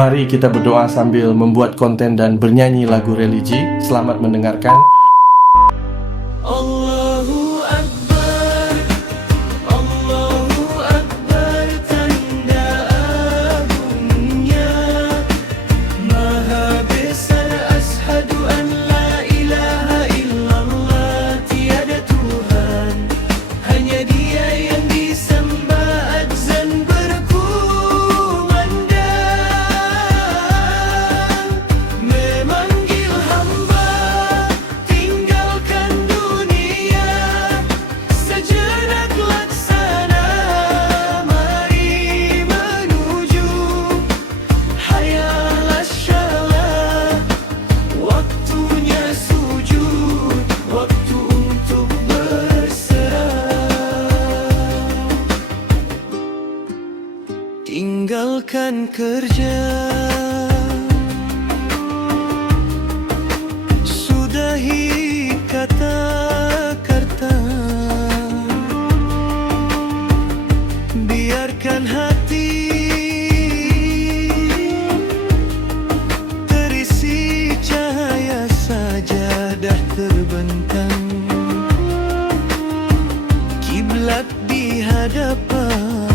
Mari kita berdoa sambil membuat konten dan bernyanyi lagu religi. Selamat mendengarkan. meninggalkan kerja. Sudahi kata kata Biarkan hati Terisi cahaya saja dah terbentang. Kiblat di hadapan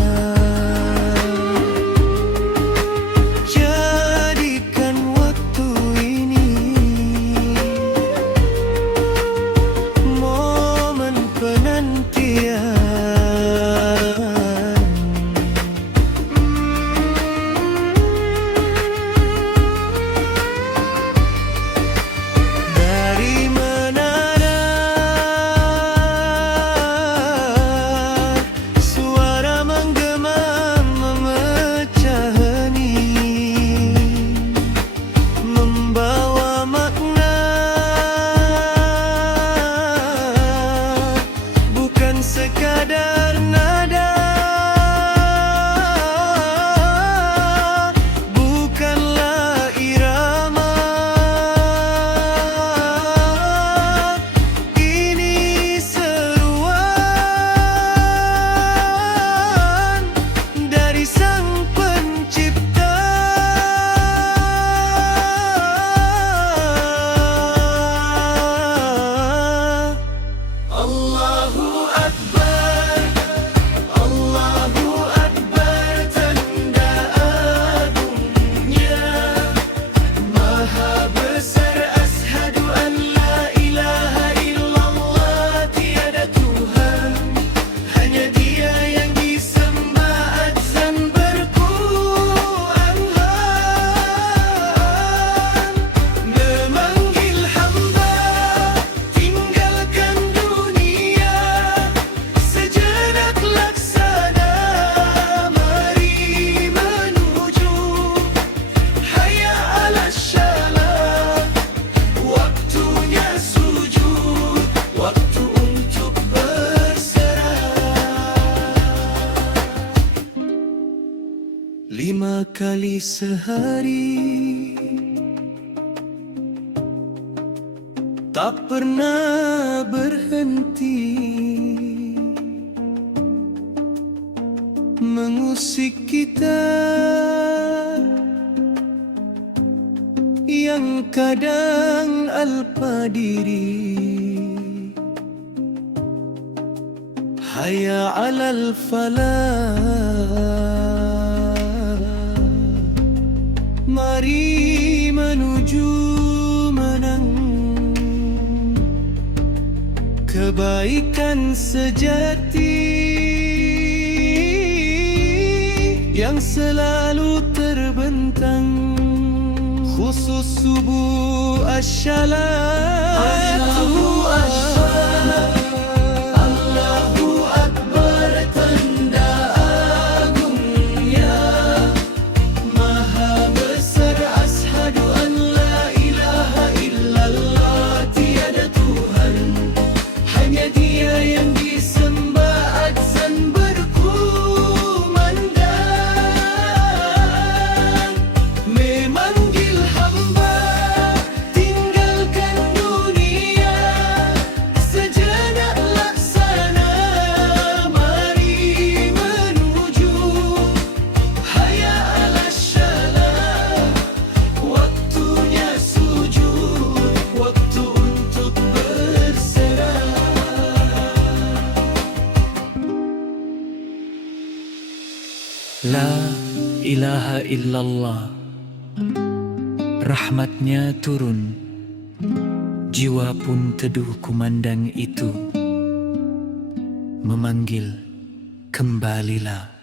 kali sehari. Tak pernah berhenti. Mengusik kita Yang kadang alpa diri. Hayya alal falah mari menuju menang. Kebaikan sejati yang selalu terbentang. Khusus subuh asyala. Subuh asyala. La ilaha illallah. Rahmatnya turun. Jiwa pun teduh kumandang itu. Memanggil Kembalilah